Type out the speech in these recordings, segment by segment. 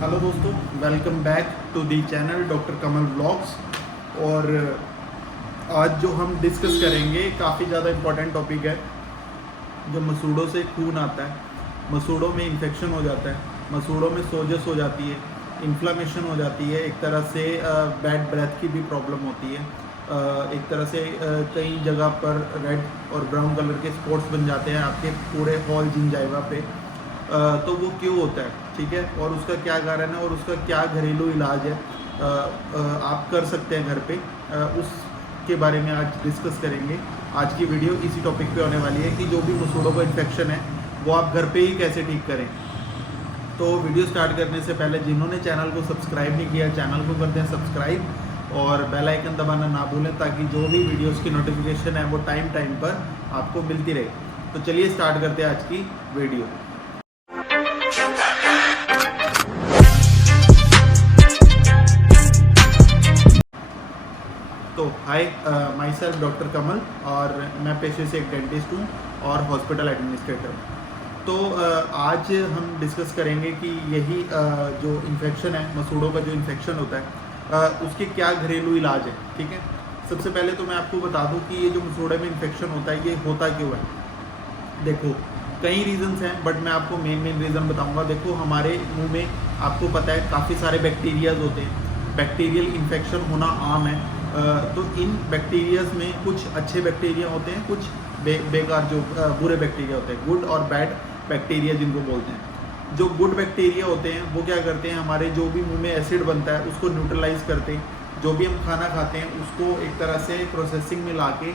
Hello दोस्तों, welcome back to the channel doctor Kamal vlogs. और आज जो हम डिस्कस करेंगे काफ़ी ज़्यादा इम्पोर्टेंट टॉपिक है। जो मसूड़ों से खून आता है, मसूड़ों में इन्फेक्शन हो जाता है, मसूड़ों में सोजस हो जाती है, इन्फ्लामेशन हो जाती है, एक तरह से बैड ब्रेथ की भी प्रॉब्लम होती है। एक तरह से कई जगह पर रेड और ब्राउन कलर के स्पॉट्स बन जाते हैं आपके पूरे हॉल जिंजाइवा पे। तो वो क्यों होता है, ठीक है, और उसका क्या कारण है और उसका क्या घरेलू इलाज है आप कर सकते हैं घर पे, उसके बारे में आज डिस्कस करेंगे। आज की वीडियो इसी टॉपिक पे होने वाली है कि जो भी मसूड़ों का इन्फेक्शन है वो आप घर पे ही कैसे ठीक करें। तो वीडियो स्टार्ट करने से पहले जिन्होंने चैनल को सब्सक्राइब नहीं किया, चैनल को कर दें सब्सक्राइब और बेल आइकन दबाना ना भूलें, ताकि जो भी वीडियोस की नोटिफिकेशन है वो टाइम पर आपको मिलती रहे। तो चलिए स्टार्ट करते हैं आज की वीडियो। तो हाय, माई सेल्फ डॉक्टर कमल और मैं पेशे से एक डेंटिस्ट हूँ और हॉस्पिटल एडमिनिस्ट्रेटर। तो आज हम डिस्कस करेंगे कि यही जो इन्फेक्शन है, मसूड़ों का जो इन्फेक्शन होता है, उसके क्या घरेलू इलाज है। ठीक है, सबसे पहले तो मैं आपको बता दूं कि ये जो मसूड़े में इन्फेक्शन होता है ये होता क्यों है। देखो, कई रीजंस हैं, बट मैं आपको मेन रीज़न बताऊंगा। देखो, हमारे मुंह में आपको पता है काफ़ी सारे बैक्टीरियाज होते हैं, बैक्टीरियल इन्फेक्शन होना आम है। तो इन बैक्टीरियाज में कुछ अच्छे बैक्टीरिया होते हैं, कुछ बेकार जो बुरे बैक्टीरिया होते हैं, गुड और बैड बैक्टीरिया जिनको बोलते हैं। जो गुड बैक्टीरिया होते हैं वो क्या करते हैं, हमारे जो भी मुंह में एसिड बनता है उसको न्यूट्रलाइज करते हैं। जो भी हम खाना खाते हैं उसको एक तरह से प्रोसेसिंग में ला के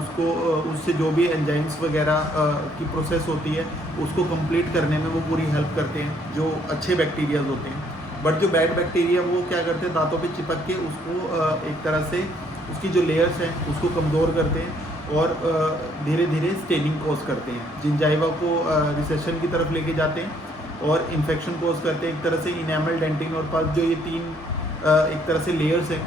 उसको उससे जो भी एंजाइम्स वगैरह की प्रोसेस होती है उसको कंप्लीट करने में वो पूरी हेल्प करते हैं, जो अच्छे बैक्टीरियाज होते हैं। बट जो बैड बैक्टीरिया वो क्या करते हैं, दांतों पे चिपक के उसको एक तरह से उसकी जो लेयर्स हैं उसको कमज़ोर करते हैं और धीरे धीरे स्टेनिंग कॉज करते हैं, जिंजाइवा को रिसेशन की तरफ लेके जाते हैं और इन्फेक्शन कॉज करते हैं। एक तरह से इनेमल, डेंटिन और पल्प, जो ये तीन एक तरह से लेयर्स हैं,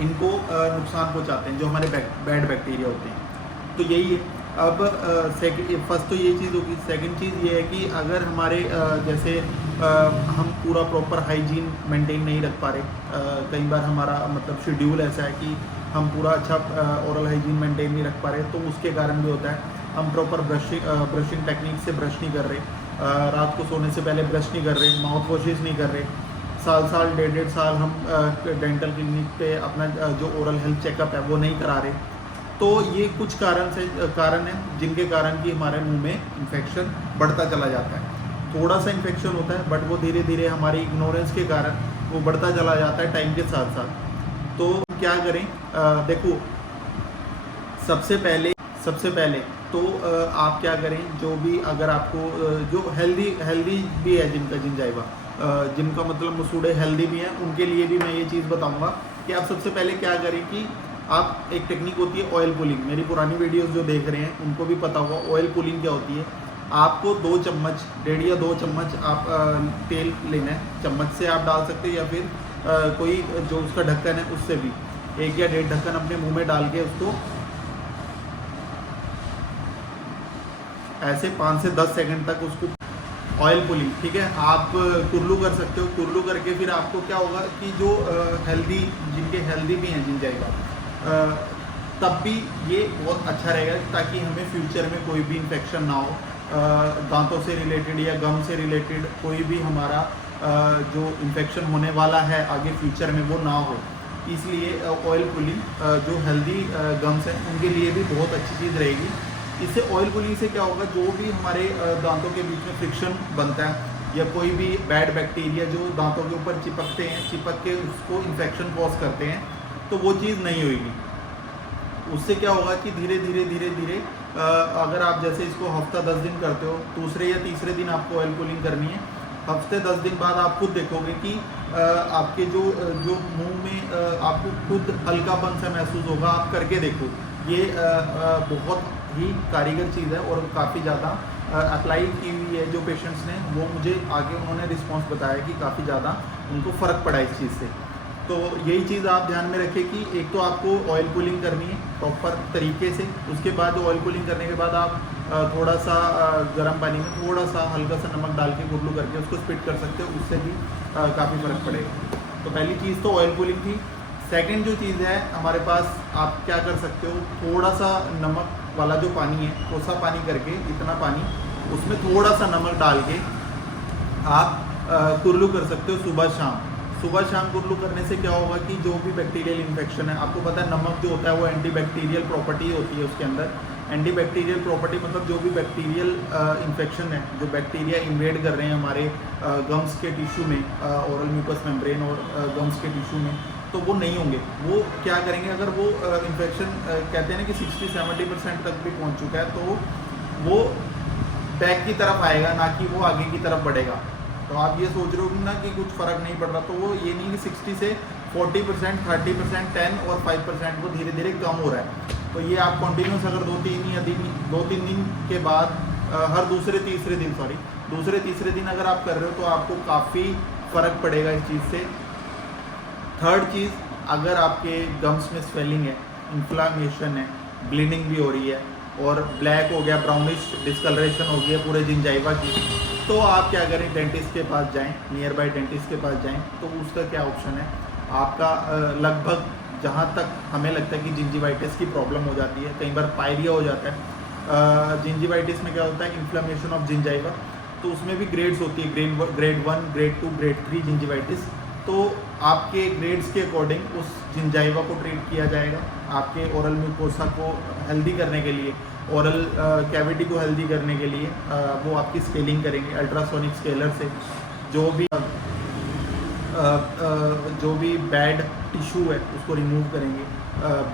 इनको नुकसान पहुंचाते हैं जो हमारे बैड बैक्टीरिया होते हैं। तो यही है। अब फर्स्ट तो ये चीज़ होगी। सेकंड चीज़ ये है कि अगर हमारे जैसे हम पूरा प्रॉपर हाइजीन मेंटेन नहीं रख पा रहे, कई बार हमारा मतलब शेड्यूल ऐसा है कि हम पूरा अच्छा ओरल हाइजीन मेंटेन नहीं रख पा रहे, तो उसके कारण भी होता है। हम प्रॉपर ब्रशिंग टेक्निक से ब्रश नहीं कर रहे, रात को सोने से पहले ब्रश नहीं कर रहे, माउथ वॉशेस नहीं कर रहे, साल डेढ़ साल हम डेंटल क्लिनिक पे अपना जो ओरल हेल्थ चेकअप है वो नहीं करा रहे। तो ये कुछ कारण है जिनके कारण कि हमारे मुंह में इन्फेक्शन बढ़ता चला जाता है। थोड़ा सा इन्फेक्शन होता है बट वो धीरे धीरे हमारी इग्नोरेंस के कारण वो बढ़ता चला जाता है टाइम के साथ साथ। तो क्या करें, देखो, सबसे पहले तो आप क्या करें, जो भी अगर आपको जो हेल्दी भी है जिनका जिंजाइवा, जिनका मतलब मसूड़े हेल्दी भी हैं, उनके लिए भी मैं ये चीज़ बताऊंगा कि आप सबसे पहले क्या करें कि आप, एक टेक्निक होती है ऑयल पुलिंग। मेरी पुरानी वीडियोस जो देख रहे हैं उनको भी पता होगा ऑयल पुलिंग क्या होती है। आपको 2 चम्मच, 1.5 या 2 चम्मच आप तेल लेना है। चम्मच से आप डाल सकते हैं या फिर कोई जो उसका ढक्कन है उससे भी 1 या 1.5 ढक्कन अपने मुंह में डाल के उसको ऐसे 5 से 10 सेकंड तक उसको ऑयल पुलिंग, ठीक है, आप कुल्लू कर सकते हो। कुल्लू करके फिर आपको क्या होगा कि जो जिनके हेल्दी भी हैं जिंजाइवा, तब भी ये बहुत अच्छा रहेगा, ताकि हमें फ्यूचर में कोई भी इन्फेक्शन ना हो, दांतों से रिलेटेड या गम से रिलेटेड कोई भी हमारा जो इन्फेक्शन होने वाला है आगे फ्यूचर में वो ना हो। इसलिए ऑयल पुलिंग जो हेल्दी गम्स हैं उनके लिए भी बहुत अच्छी चीज़ रहेगी। इससे ऑयल पुलिंग से क्या होगा, जो भी हमारे दांतों के बीच में फ्रिक्शन बनता है या कोई भी बैड बैक्टीरिया जो दांतों के ऊपर चिपक के उसको इन्फेक्शन कॉज करते हैं, तो वो चीज़ नहीं होगी। उससे क्या होगा कि धीरे धीरे अगर आप जैसे इसको हफ्ता 10 दिन करते हो, दूसरे या तीसरे दिन आपको ऑयल पुलिंग करनी है। हफ्ते 10 दिन बाद आप खुद देखोगे कि आपके जो मुंह में आपको खुद हल्कापन सा महसूस होगा। आप करके देखो, ये बहुत ही कारीगर चीज़ है और काफ़ी ज़्यादा अप्लाई की हुई है। जो पेशेंट्स ने वो मुझे आगे उन्होंने रिस्पांस बताया कि काफ़ी ज़्यादा उनको फ़र्क पड़ा इस चीज़ से। तो यही चीज़ आप ध्यान में रखें कि एक तो आपको ऑयल पुलिंग करनी है प्रॉपर तरीके से। उसके बाद ऑयल पुलिंग करने के बाद आप थोड़ा सा गर्म पानी में थोड़ा सा हल्का सा नमक डाल के कुल्लू करके उसको स्पिट कर सकते हो, उससे भी काफ़ी फ़र्क पड़ेगा। तो पहली चीज़ तो ऑयल कूलिंग थी। सेकंड जो चीज़ है हमारे पास, आप क्या कर सकते हो, थोड़ा सा नमक वाला जो पानी है, कोसा पानी करके, इतना पानी, उसमें थोड़ा सा नमक डाल के आप कुल्लू कर सकते हो सुबह शाम। सुबह शाम कुल्लू करने से क्या होगा कि जो भी बैक्टीरियल इन्फेक्शन है, आपको पता है नमक जो होता है वो एंटीबैक्टीरियल प्रॉपर्टी होती है उसके अंदर। एंटीबैक्टीरियल प्रॉपर्टी मतलब जो भी बैक्टीरियल इन्फेक्शन है, जो बैक्टीरिया इन्वेड कर रहे हैं हमारे गम्स के टिश्यू में, ओरल म्यूकस मेम्ब्रेन और गम्स के टिश्यू में, तो वो नहीं होंगे। वो क्या करेंगे, अगर वो इन्फेक्शन कहते हैं ना कि 60-70% तक भी पहुंच चुका है, तो वो बैक की तरफ आएगा, ना कि वो आगे की तरफ बढ़ेगा। तो आप ये सोच रहे हो ना कि कुछ फ़र्क नहीं पड़ रहा, तो वो ये नहीं कि 60 से 40%, 30%, 10 और 5% वो धीरे धीरे कम हो रहा है। तो ये आप कंटिन्यूस अगर 2-3 दिन के बाद हर दूसरे तीसरे दिन अगर आप कर रहे हो तो आपको काफ़ी फ़र्क पड़ेगा इस चीज़ से। थर्ड चीज़, अगर आपके गम्स में स्वेलिंग है, इन्फ्लामेशन है, ब्लीडिंग भी हो रही है और ब्लैक हो गया, ब्राउनिश डिस्कलरेशन हो गई है पूरे जिंजाइवा की, तो आप क्या करें, डेंटिस्ट के पास जाएं, नियर बाय डेंटिस्ट के पास जाएं। तो उसका क्या ऑप्शन है, आपका लगभग जहाँ तक हमें लगता है कि जिंजिवाइटिस की प्रॉब्लम हो जाती है, कई बार पायरिया हो जाता है। जिंजिवाइटिस में क्या होता है, इन्फ्लामेशन ऑफ जिंजाइवा, तो उसमें भी ग्रेड्स होती है, ग्रेड 1, ग्रेड 2, ग्रेड 3 जिंजिवाइटिस। तो आपके ग्रेड्स के अकॉर्डिंग उस जिंजाइवा को ट्रीट किया जाएगा। आपके ओरल म्यूकोसा को हेल्दी करने के लिए, ओरल कैविटी को हेल्दी करने के लिए वो आपकी स्केलिंग करेंगे अल्ट्रासोनिक स्केलर से। जो भी बैड टिश्यू है उसको रिमूव करेंगे।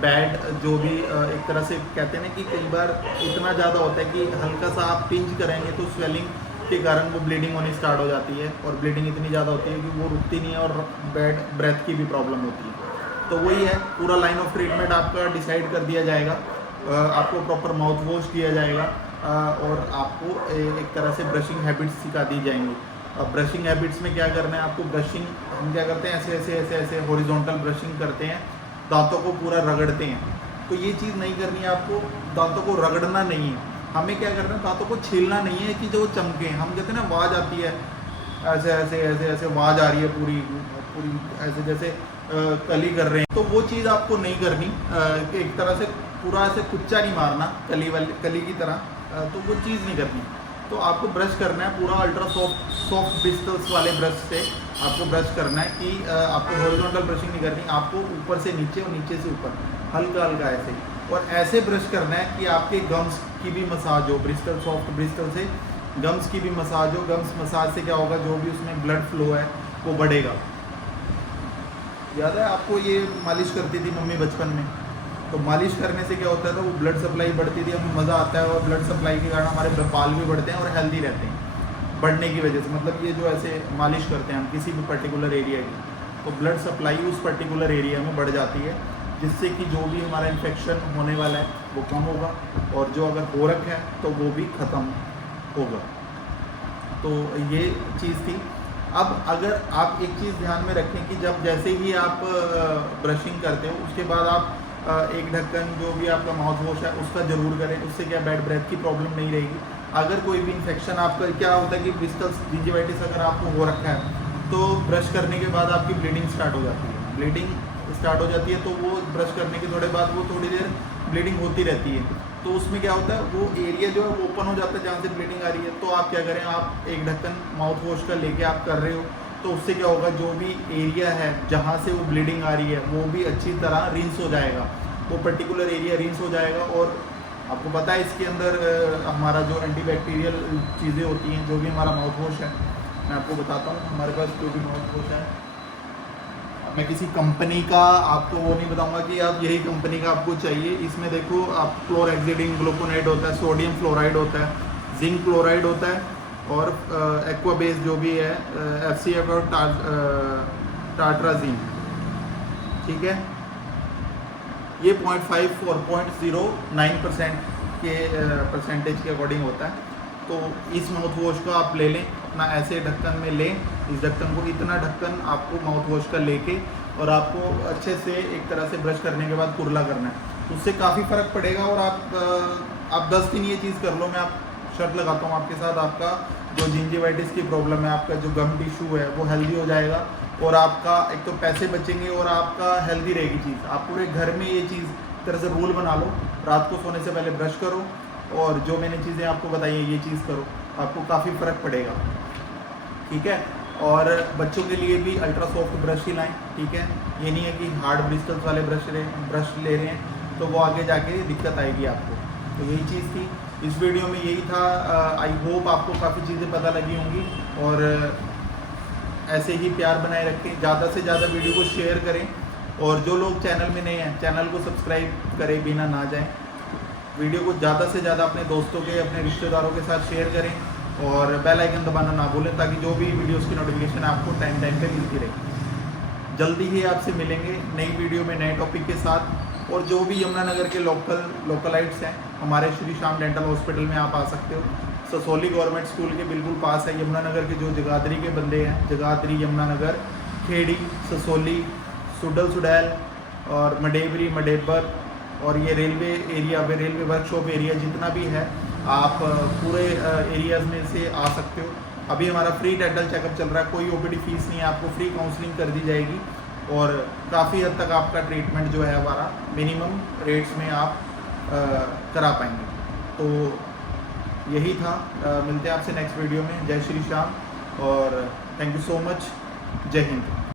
बैड जो भी एक तरह से कहते हैं ना कि कई बार इतना ज़्यादा होता है कि हल्का सा आप पिंच करेंगे तो स्वेलिंग के कारण वो ब्लीडिंग होनी स्टार्ट हो जाती है, और ब्लीडिंग इतनी ज़्यादा होती है कि वो रुकती नहीं है और बैड ब्रेथ की भी प्रॉब्लम होती है। तो वही है, पूरा लाइन ऑफ ट्रीटमेंट आपका डिसाइड कर दिया जाएगा। आपको प्रॉपर माउथ वॉश दिया जाएगा और आपको एक तरह से ब्रशिंग हैबिट्स सिखा दी जाएंगी। अब ब्रशिंग हैबिट्स में क्या करना है आपको, ब्रशिंग हम क्या करते हैं, ऐसे हॉरिजॉन्टल ब्रशिंग करते हैं, दांतों को पूरा रगड़ते हैं। तो ये चीज़ नहीं करनी है आपको, दांतों को रगड़ना नहीं है, हमें क्या करना है, दांतों को छीलना नहीं है कि जो चमके। हम कहते हैं ना आवाज़ आती है, ऐसे आवाज़ आ रही है पूरी ऐसे जैसे कली कर रहे हैं, तो वो चीज़ आपको नहीं करनी। एक तरह से पूरा ऐसे कुच्चा नहीं मारना कली की तरह, तो वो चीज़ नहीं करनी। तो आपको ब्रश करना है पूरा अल्ट्रा सॉफ्ट ब्रिस्टल्स वाले ब्रश से आपको ब्रश करना है कि आपको हॉरिजॉन्टल ब्रशिंग नहीं करनी, आपको ऊपर से नीचे और नीचे से ऊपर हल्का हल्का ऐसे, और ऐसे ब्रश करना है कि आपके गम्स की भी मसाज हो, ब्रिस्टल सॉफ्ट ब्रिस्टल से गम्स की भी मसाज हो। गम्स मसाज से क्या होगा, जो भी उसमें ब्लड फ्लो है वो बढ़ेगा। याद है आपको, ये मालिश करती थी मम्मी बचपन में, तो मालिश करने से क्या होता था, वो ब्लड सप्लाई बढ़ती थी, हमें मज़ा आता है, और ब्लड सप्लाई के कारण हमारे बाल भी बढ़ते हैं और हेल्दी रहते हैं बढ़ने की वजह से। मतलब ये जो ऐसे मालिश करते हैं हम किसी भी पर्टिकुलर एरिया की, तो ब्लड सप्लाई उस पर्टिकुलर एरिया में बढ़ जाती है, जिससे कि जो भी हमारा इन्फेक्शन होने वाला है वो कम होगा, और जो अगर हो रखा है तो वो भी ख़त्म होगा। तो ये चीज़ थी। अब अगर आप एक चीज़ ध्यान में रखें कि जब जैसे ही आप ब्रशिंग करते हो उसके बाद आप एक ढक्कन जो भी आपका माउथ वॉश है उसका ज़रूर करें, उससे क्या बैड ब्रेथ की प्रॉब्लम नहीं रहेगी। अगर कोई भी इन्फेक्शन आपका क्या होता है कि ब्रिस्टल्स जिंजिवाइटिस अगर आपको हो रखा है तो ब्रश करने के बाद आपकी ब्लीडिंग स्टार्ट हो जाती है। ब्लीडिंग स्टार्ट हो जाती है तो वो ब्रश करने के थोड़े बाद वो थोड़ी देर ब्लीडिंग होती रहती है, तो उसमें क्या होता है, वो एरिया जो है वो ओपन हो जाता है जहाँ से ब्लीडिंग आ रही है। तो आप क्या करें, आप एक ढक्कन माउथ वॉश का लेके आप कर रहे हो, तो उससे क्या होगा, जो भी एरिया है जहाँ से वो ब्लीडिंग आ रही है वो भी अच्छी तरह रिंस हो जाएगा, वो पर्टिकुलर एरिया रिंस हो जाएगा। और आपको पता है इसके अंदर हमारा जो एंटीबैक्टीरियल चीज़ें होती हैं, जो भी हमारा माउथ वॉश है, मैं आपको बताता हूँ हमारे पास जो भी माउथ वॉश है, मैं किसी कंपनी का आपको वो नहीं बताऊंगा कि आप यही कंपनी का आपको चाहिए। इसमें देखो आप क्लोरहेक्सिडिन ग्लूकोनेट होता है, सोडियम फ्लोराइड होता है, जिंक क्लोराइड होता है, और एक्वा बेस जो भी है FCF और टार्ट्राजीन, ठीक है। ये 0.5 और 0.09% के परसेंटेज के अकॉर्डिंग होता है। तो इस माउथ वॉश को आप ले लें, अपना ऐसे ढक्कन में लें, इस ढक्कन को, इतना ढक्कन आपको माउथ वॉश का लेके, और आपको अच्छे से एक तरह से ब्रश करने के बाद कुरला करना है, उससे काफ़ी फ़र्क पड़ेगा। और आप आप 10 दिन ये चीज़ कर लो, मैं आप शर्त लगाता हूँ आपके साथ, आपका जो जिंजिवाइटिस की प्रॉब्लम है, आपका जो गम टिश्यू है वो हेल्दी हो जाएगा, और आपका एक तो पैसे बचेंगे और आपका हेल्दी रहेगी चीज़। आप पूरे घर में ये चीज़ तरह से रूल बना लो, रात को सोने से पहले ब्रश करो, और जो मैंने चीज़ें आपको बताई है ये चीज़ करो, आपको काफ़ी फ़र्क पड़ेगा, ठीक है। और बच्चों के लिए भी अल्ट्रा सॉफ्ट ब्रश ही लाएं, ठीक है। ये नहीं है कि हार्ड ब्रिस्टल्स वाले ब्रश ले रहे हैं तो वो आगे जाके दिक्कत आएगी आपको। तो यही चीज़ थी इस वीडियो में, यही था। आई होप आपको काफ़ी चीज़ें पता लगी होंगी, और ऐसे ही प्यार बनाए रखें, ज़्यादा से ज़्यादा वीडियो को शेयर करें, और जो लोग चैनल में नए हैं चैनल को सब्सक्राइब करें बिना ना जाएं। वीडियो को ज़्यादा से ज़्यादा अपने दोस्तों के, अपने रिश्तेदारों के साथ शेयर करें, और बेल आइकन दबाना ना भूलें, ताकि जो भी वीडियोस की नोटिफिकेशन आपको टाइम टाइम पे मिलती रहे। जल्दी ही आपसे मिलेंगे नई वीडियो में नए टॉपिक के साथ। और जो भी यमुनानगर के लोकलाइट्स हैं, हमारे श्री श्याम डेंटल हॉस्पिटल में आप आ सकते हो। ससोली गवर्नमेंट स्कूल के बिल्कुल पास है। यमुनानगर के जो जगाधरी के बंदे हैं, जगाधरी, यमुनानगर, खेड़ी, ससोली, सुडल सुडैल और मडेबरी, मडेबर, और ये रेलवे एरिया में, रेलवे वर्कशॉप एरिया जितना भी है, आप पूरे एरियाज़ में से आ सकते हो। अभी हमारा फ्री डेंटल चेकअप चल रहा है, कोई ओपीडी फीस नहीं है, आपको फ्री काउंसलिंग कर दी जाएगी, और काफ़ी हद तक आपका ट्रीटमेंट जो है हमारा मिनिमम रेट्स में आप करा पाएंगे। तो यही था। मिलते हैं आपसे नेक्स्ट वीडियो में। जय श्री श्याम, और थैंक यू सो मच। जय हिंद।